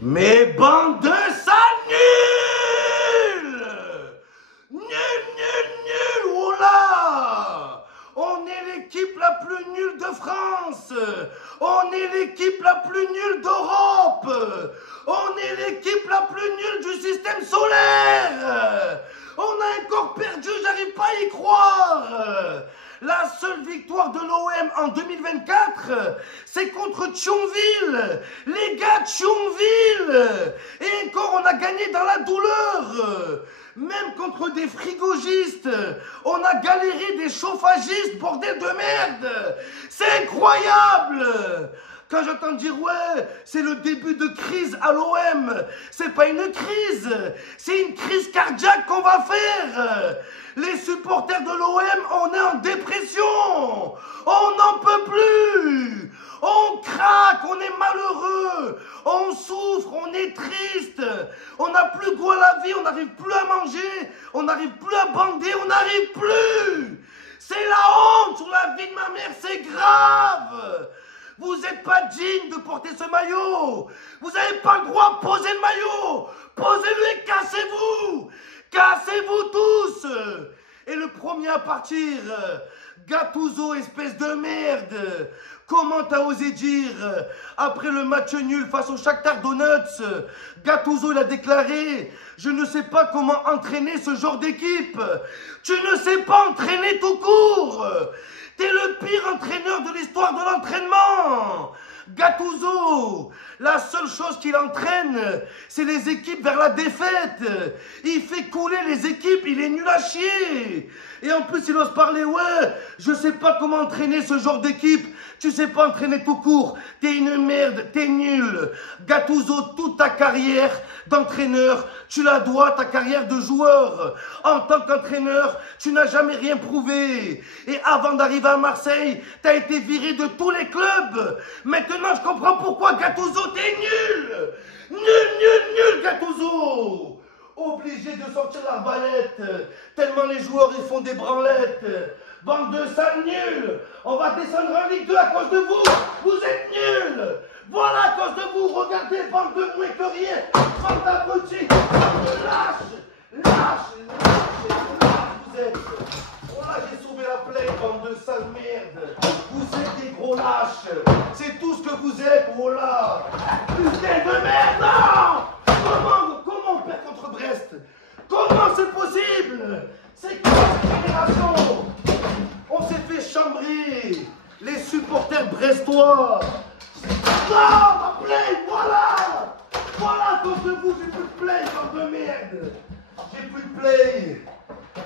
Mais bande de sales nuls! Nul, nul, nul! Oh là! On est l'équipe la plus nulle de France! On est l'équipe la plus nulle d'Europe! On est l'équipe la plus nulle du système solaire! On a encore perdu, j'arrive pas à y croire! La seule victoire de l'OM en 2024, c'est contre Thionville. Les gars de Thionville. Et encore, on a gagné dans la douleur. Même contre des frigogistes, on a galéré des chauffagistes, bordel de merde. C'est incroyable. Quand j'entends dire ouais, c'est le début de crise à l'OM, c'est pas une crise, c'est une crise cardiaque qu'on va faire. Les supporters de l'OM, on est en dépression, on n'en peut plus, on craque, on est malheureux, on souffre, on est triste, on n'a plus goût à la vie, on n'arrive plus à manger, on n'arrive plus à bander, on n'arrive plus. C'est la honte sur la vie de ma mère, c'est grave. Vous n'êtes pas digne de porter ce maillot. Vous n'avez pas le droit de poser le maillot. Posez-le et cassez-vous. Cassez-vous tous. Et le premier à partir, Gattuso, espèce de merde. Comment t'as osé dire, après le match nul face au Shakhtar Donetsk, Gattuso il a déclaré « Je ne sais pas comment entraîner ce genre d'équipe. » Tu ne sais pas entraîner tout court. T'es le pire entraîneur de l'histoire de l'entraînement. Gattuso, la seule chose qu'il entraîne, c'est les équipes vers la défaite. Il fait couler les équipes, il est nul à chier. Et en plus, il ose parler, ouais, je sais pas comment entraîner ce genre d'équipe. Tu sais pas entraîner tout court. T'es une merde, t'es nul. Gattuso, toute ta carrière d'entraîneur, tu la dois à ta carrière de joueur. En tant qu'entraîneur, tu n'as jamais rien prouvé. Et avant d'arriver à Marseille, t'as été viré de tous les clubs. Maintenant, je comprends pourquoi Gattuso, t'es nul. Nul, nul, nul, Gattuso. Obligé de sortir l'arbalète, tellement les joueurs ils font des branlettes. Bande de sales nuls. On va descendre en Ligue 2 à cause de vous. Vous êtes nuls. Voilà à cause de vous. Regardez, bande de moins que rien. Bande d'abrutis. Bande de lâches. Lâches vous êtes. Oh là, j'ai sauvé la plaie, bande de sales merde. Vous êtes des gros lâches. C'est tout ce que vous êtes. Oh là. Putain de merde, non. Comment on perd contre Brest? Comment c'est possible? C'est quoi cette génération? On s'est fait chambrer. Les supporters brestois. Non, ma play, voilà. Voilà à cause de vous, j'ai plus de play, bande de merde. J'ai plus de play.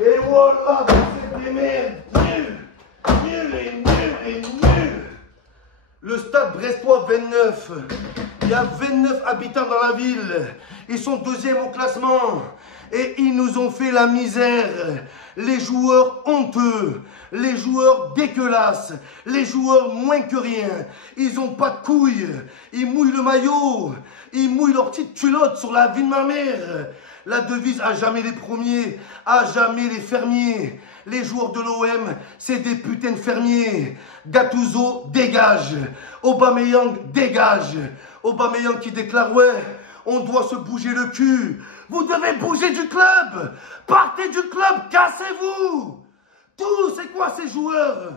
Et voilà, vous êtes des merdes. Nul. Nul et nul et nul. Le stade brestois 29. Il y a 29 habitants dans la ville. Ils sont deuxième au classement. Et ils nous ont fait la misère. Les joueurs honteux. Les joueurs dégueulasses. Les joueurs moins que rien. Ils ont pas de couilles. Ils mouillent le maillot. Ils mouillent leurs petites culottes sur la vie de ma mère. La devise à jamais les premiers. À jamais les fermiers. Les joueurs de l'OM, c'est des putains de fermiers. Gattuso, dégage. Aubameyang, dégage. Aubameyang qui déclare, ouais, on doit se bouger le cul. Vous devez bouger du club. Partez du club, cassez-vous. Tout, c'est quoi ces joueurs?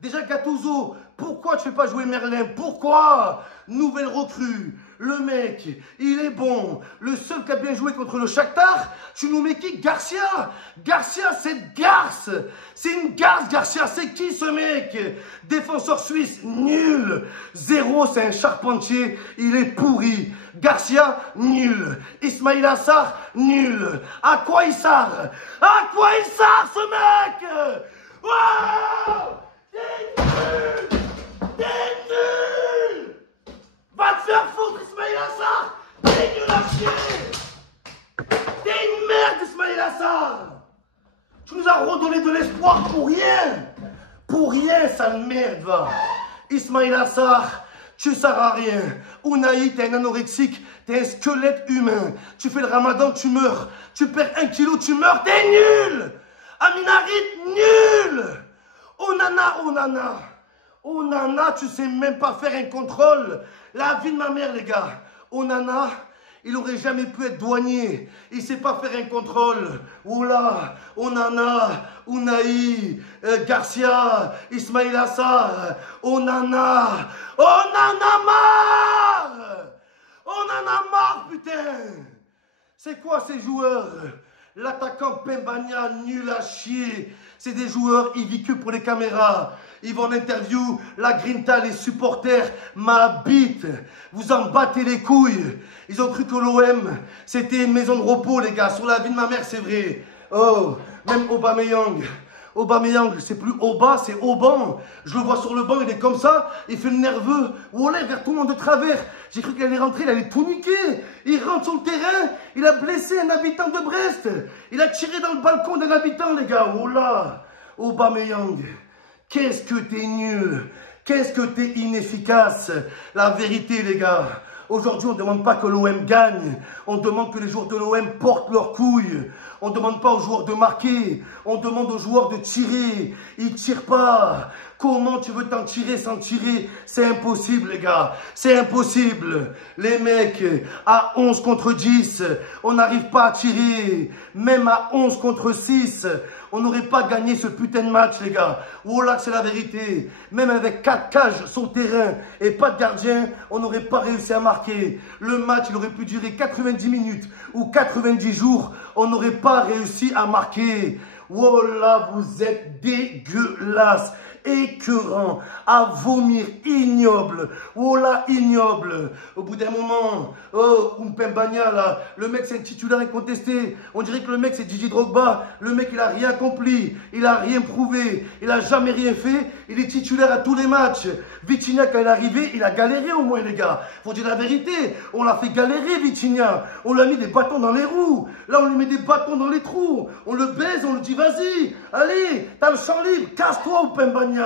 Déjà Gattuso, pourquoi tu ne fais pas jouer Merlin? Pourquoi? Nouvelle recrue. Le mec, il est bon. Le seul qui a bien joué contre le Shakhtar, tu nous mets qui? Garcia. Garcia, c'est garce. C'est une garce, Garcia. C'est qui ce mec? Défenseur suisse, nul. Zéro, c'est un charpentier. Il est pourri. Garcia, nul. Ismail Assar, nul. À quoi il sert? À quoi il sert ce mec? Wow! T'es nul! T'es nul! Va te faire foutre, Ismail Assar! T'es nul à chier! T'es une merde, Ismail Assar! Tu nous as redonné de l'espoir pour rien! Pour rien, sale merde, va! Ismail Assar, tu sers à rien. Unai, t'es un anorexique, t'es un squelette humain. Tu fais le ramadan, tu meurs. Tu perds 1 kilo, tu meurs, t'es nul! Aminarit, nul! Onana, Onana! Onana, tu sais même pas faire un contrôle. La vie de ma mère, les gars. Onana, il n'aurait jamais pu être douanier. Il ne sait pas faire un contrôle. Oula, Onana, Unai, Garcia, Ismail Assar. Onana, on en a marre. On en a marre, putain. C'est quoi ces joueurs? L'attaquant Pembagna, nul à chier. C'est des joueurs, ils vivent que pour les caméras. Ils vont en interview, la Grinta, les supporters m'habitent. Vous en battez les couilles. Ils ont cru que l'OM, c'était une maison de repos, les gars. Sur la vie de ma mère, c'est vrai. Oh, même Aubameyang. Aubameyang, c'est plus Oba, c'est Auban. Je le vois sur le banc, il est comme ça. Il fait le nerveux. Wallah, vers tout le monde de travers. J'ai cru qu'il allait rentrer, il allait tout niquer. Il rentre sur le terrain. Il a blessé un habitant de Brest. Il a tiré dans le balcon d'un habitant, les gars. Wallah, Aubameyang. Qu'est-ce que t'es nul, qu'est-ce que t'es inefficace. La vérité, les gars, aujourd'hui, on ne demande pas que l'OM gagne. On demande que les joueurs de l'OM portent leurs couilles. On ne demande pas aux joueurs de marquer. On demande aux joueurs de tirer. Ils ne tirent pas. Comment tu veux t'en tirer sans tirer? C'est impossible, les gars. C'est impossible. Les mecs, à 11 contre 10, on n'arrive pas à tirer. Même à 11 contre 6, on n'aurait pas gagné ce putain de match, les gars. Voilà, c'est la vérité. Même avec 4 cages sur le terrain et pas de gardien, on n'aurait pas réussi à marquer. Le match, il aurait pu durer 90 minutes ou 90 jours. On n'aurait pas réussi à marquer. Voilà, vous êtes dégueulasse. Écœurant, à vomir, ignoble, oh là, ignoble. Au bout d'un moment, oh, Pembagna là, le mec c'est un titulaire incontesté. On dirait que le mec c'est Didier Drogba. Le mec il a rien accompli, il a rien prouvé, il a jamais rien fait. Il est titulaire à tous les matchs. Vitinha quand il est arrivé, il a galéré au moins les gars. Faut dire la vérité, on l'a fait galérer Vitinha. On lui a mis des bâtons dans les roues. Là on lui met des bâtons dans les trous. On le baise, on lui dit vas-y, allez, t'as le champ libre, casse-toi Pembagna.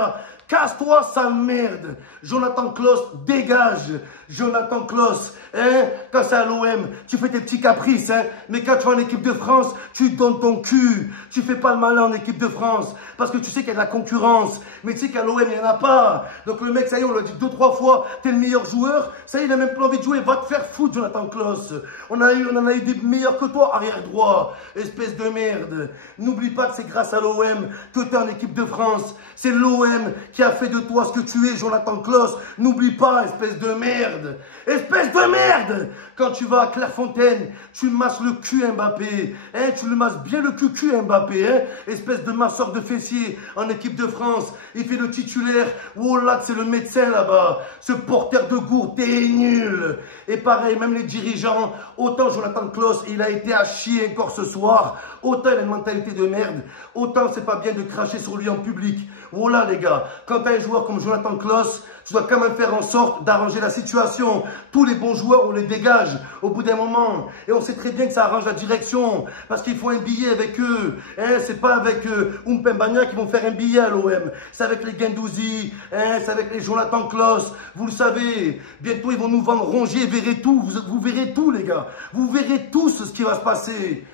Casse-toi, sale merde. Jonathan Klaus, dégage. Jonathan Klaus, hein, quand c'est à l'OM, tu fais tes petits caprices, hein, mais quand tu vas en équipe de France, tu donnes ton cul. Tu fais pas le malin en équipe de France, parce que tu sais qu'il y a de la concurrence, mais tu sais qu'à l'OM, il n'y en a pas. Donc le mec, ça y est, on l'a dit 2-3 fois, t'es le meilleur joueur, ça y est, il n'a même pas envie de jouer, va te faire foutre, Jonathan Klaus. On en a eu des meilleurs que toi, arrière droit, espèce de merde. N'oublie pas que c'est grâce à l'OM que tu es en équipe de France. C'est l'OM qui a fait de toi ce que tu es, Jonathan Klaus. N'oublie pas, espèce de merde. Espèce de merde! Quand tu vas à Clairefontaine, tu masses le cul Mbappé. Hein, tu le masses bien le cul Mbappé. Hein, espèce de masseur de fessiers en équipe de France. Il fait le titulaire. Oh là, c'est le médecin là-bas. Ce porteur de gourde, t'es nul. Et pareil, même les dirigeants. Autant Jonathan Klaus, il a été à chier encore ce soir. Autant il a une mentalité de merde. Autant c'est pas bien de cracher sur lui en public. Voilà les gars, quand tu as un joueur comme Jonathan Klaus, tu dois quand même faire en sorte d'arranger la situation. Tous les bons joueurs, on les dégage au bout d'un moment. Et on sait très bien que ça arrange la direction. Parce qu'il faut un billet avec eux. Hein, c'est pas avec Pembagna qui vont faire un billet à l'OM. C'est avec les Guendouzi. Hein, c'est avec les Jonathan Klaus. Vous le savez. Bientôt, ils vont nous vendre Rongier. Verrez tout. Vous verrez tout, les gars. Vous verrez tout ce qui va se passer.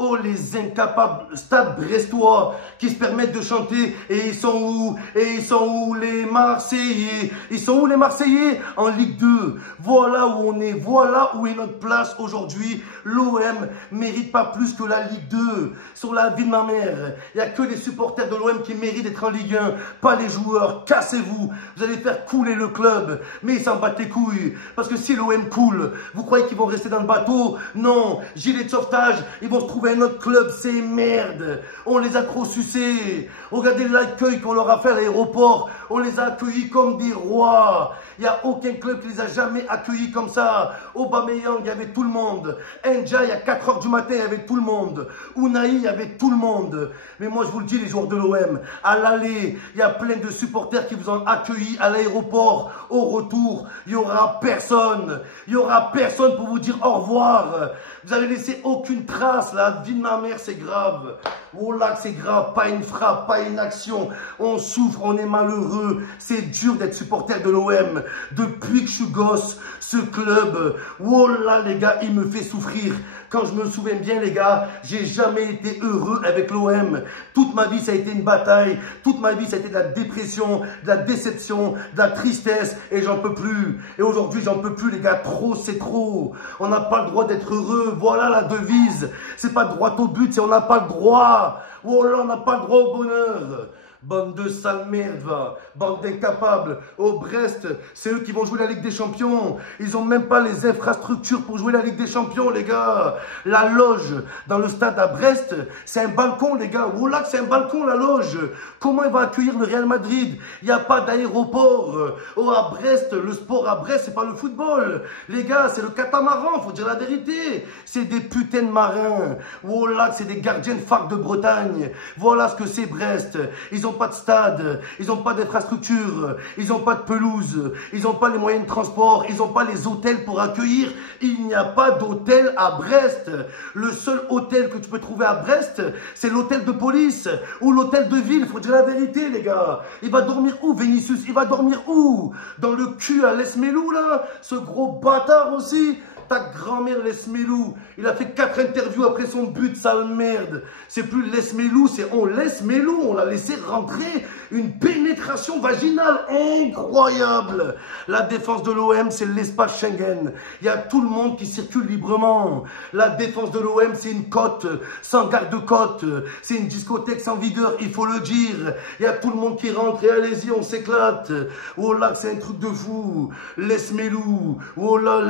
Oh, les incapables stade brestois qui se permettent de chanter. Et ils sont où? Et ils sont où les Marseillais? Ils sont où les Marseillais? En Ligue 2. Voilà où on est. Voilà où est notre place aujourd'hui. L'OM mérite pas plus que la Ligue 2. Sur la vie de ma mère. Il n'y a que les supporters de l'OM qui méritent d'être en Ligue 1. Pas les joueurs. Cassez-vous. Vous allez faire couler le club. Mais ils s'en battent les couilles. Parce que si l'OM coule, vous croyez qu'ils vont rester dans le bateau? Non. Gilet de sauvetage. Ils vont se trouver un autre club, c'est merde. On les a trop sucés. Regardez l'accueil qu'on leur a fait à l'aéroport. On les a accueillis comme des rois. Il n'y a aucun club qui les a jamais accueillis comme ça. Aubameyang, il y avait tout le monde. Ndiaye, à 4 h du matin, il y avait tout le monde. Unai, il y avait tout le monde. Mais moi, je vous le dis, les joueurs de l'OM, à l'aller, il y a plein de supporters qui vous ont accueillis à l'aéroport. Au retour, il n'y aura personne. Il n'y aura personne pour vous dire au revoir. Vous n'avez laissé aucune trace. La vie de ma mère, c'est grave. Oh là, c'est grave. Pas une frappe, pas une action. On souffre, on est malheureux. C'est dur d'être supporter de l'OM. Depuis que je suis gosse, ce club, oh là, les gars, il me fait souffrir. Quand je me souviens bien, les gars, j'ai jamais été heureux avec l'OM. Toute ma vie, ça a été une bataille. Toute ma vie, ça a été de la dépression, de la déception, de la tristesse. Et j'en peux plus. Et aujourd'hui, j'en peux plus, les gars. Trop, c'est trop. On n'a pas le droit d'être heureux. Voilà la devise. C'est pas droit au but, c'est on n'a pas le droit. Oh là, on n'a pas le droit au bonheur. Bande de sales merdes, va. Bande d'incapables. Au Brest, c'est eux qui vont jouer la Ligue des Champions. Ils ont même pas les infrastructures pour jouer la Ligue des Champions, les gars. La loge dans le stade à Brest, c'est un balcon, les gars. Voilà que c'est un balcon, la loge. Comment il va accueillir le Real Madrid? Il n'y a pas d'aéroport. Oh, à Brest, le sport à Brest, c'est pas le football. Les gars, c'est le catamaran, faut dire la vérité. C'est des putains de marins. Oh là, c'est des gardiens de phare de Bretagne. Voilà ce que c'est Brest. Ils n'ont pas de stade, ils n'ont pas d'infrastructure, ils n'ont pas de pelouse, ils n'ont pas les moyens de transport, ils n'ont pas les hôtels pour accueillir. Il n'y a pas d'hôtel à Brest. Le seul hôtel que tu peux trouver à Brest, c'est l'hôtel de police ou l'hôtel de ville. Il faut dire la vérité, les gars. Il va dormir où, Vinicius? Il va dormir où? Dans le cul à l'Esmelou, là? Ce gros bâtard aussi. Ta grand-mère Lesmelou, il a fait 4 interviews après son but, sale merde. C'est plus Lesmelou, c'est on laisse Melou. On l'a laissé rentrer une pénétration vaginale incroyable. La défense de l'OM, c'est l'espace Schengen. Il y a tout le monde qui circule librement. La défense de l'OM, c'est une côte sans garde-côte. C'est une discothèque sans videur, il faut le dire. Il y a tout le monde qui rentre et allez-y, on s'éclate. Oh là, c'est un truc de fou. Lesmelou. Oh là,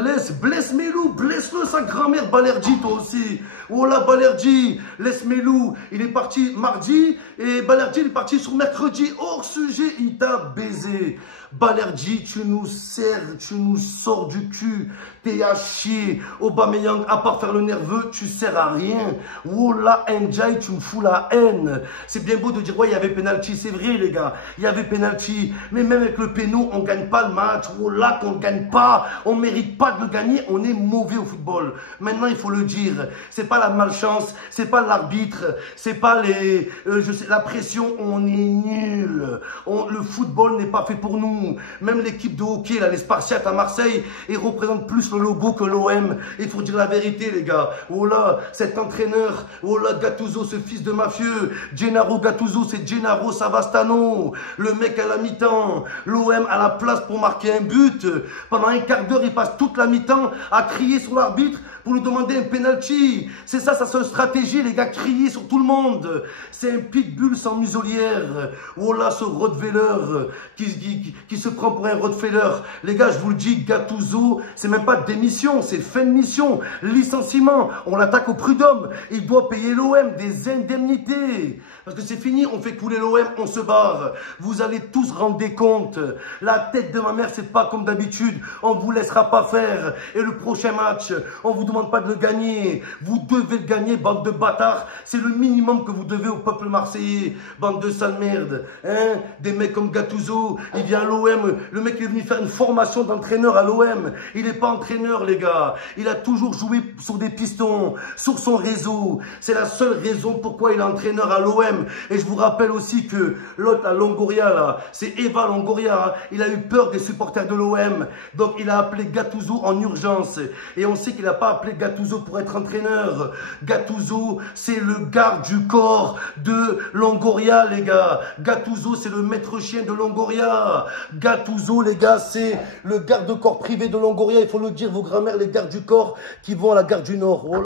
blesse-Melou. Blesse-le, sa grand-mère, Balerdi, toi aussi. Oh là, Balerdi, laisse-Melou. Il est parti mardi et Balerdi, il est parti sur mercredi. Hors sujet, il t'a baisé. Balerdi, tu nous sers, tu nous sors du cul. T'es à chier. Aubameyang, à part faire le nerveux, tu sers à rien. Oh là, Ndiaye, tu me fous la haine. C'est bien beau de dire, ouais, il y avait penalty. C'est vrai, les gars. Il y avait penalty. Mais même avec le péno, on gagne pas le match. Oh là, qu'on ne gagne pas. On mérite pas de le gagner. On est mauvais au football. Maintenant, il faut le dire. C'est pas la malchance. C'est pas l'arbitre. C'est pas la pression. On est nul. Le football n'est pas fait pour nous. Même l'équipe de hockey, là, les Spartiates à Marseille, ils représentent plus le logo que l'OM. Il faut dire la vérité, les gars. Oh là, cet entraîneur, oh là, Gattuso, ce fils de mafieux. Gennaro Gattuso, c'est Gennaro Savastano. Le mec à la mi-temps. L'OM a la place pour marquer un but. Pendant un quart d'heure, il passe toute la mi-temps à crier sur l'arbitre pour lui demander un penalty. C'est ça sa seule stratégie, les gars, crier sur tout le monde. C'est un pitbull sans muselière. Oh là, ce Rottweiler qui se prend pour un Rottweiler. Les gars, je vous le dis, Gattuso, c'est même pas démission, c'est fin de mission, licenciement. On l'attaque au prud'homme. Il doit payer l'OM des indemnités. Parce que c'est fini, on fait couler l'OM, on se barre. Vous allez tous rendre des comptes. La tête de ma mère, c'est pas comme d'habitude. On vous laissera pas faire. Et le prochain match, on vous demande pas de le gagner. Vous devez le gagner, bande de bâtards. C'est le minimum que vous devez au peuple marseillais. Bande de sale merde. Hein? Des mecs comme Gattuso, il vient à l'OM. Le mec est venu faire une formation d'entraîneur à l'OM. Il n'est pas entraîneur, les gars. Il a toujours joué sur des pistons, sur son réseau. C'est la seule raison pourquoi il est entraîneur à l'OM. Et je vous rappelle aussi que l'autre à Longoria, là, c'est Eva Longoria. Hein, il a eu peur des supporters de l'OM. Donc il a appelé Gattuso en urgence. Et on sait qu'il n'a pas appelé Gattuso pour être entraîneur. Gattuso, c'est le garde du corps de Longoria, les gars. Gattuso, c'est le maître chien de Longoria. Gattuso, les gars, c'est le garde-corps privé de Longoria. Il faut le dire, vos grand-mères, les gardes du corps qui vont à la gare du Nord. Oh.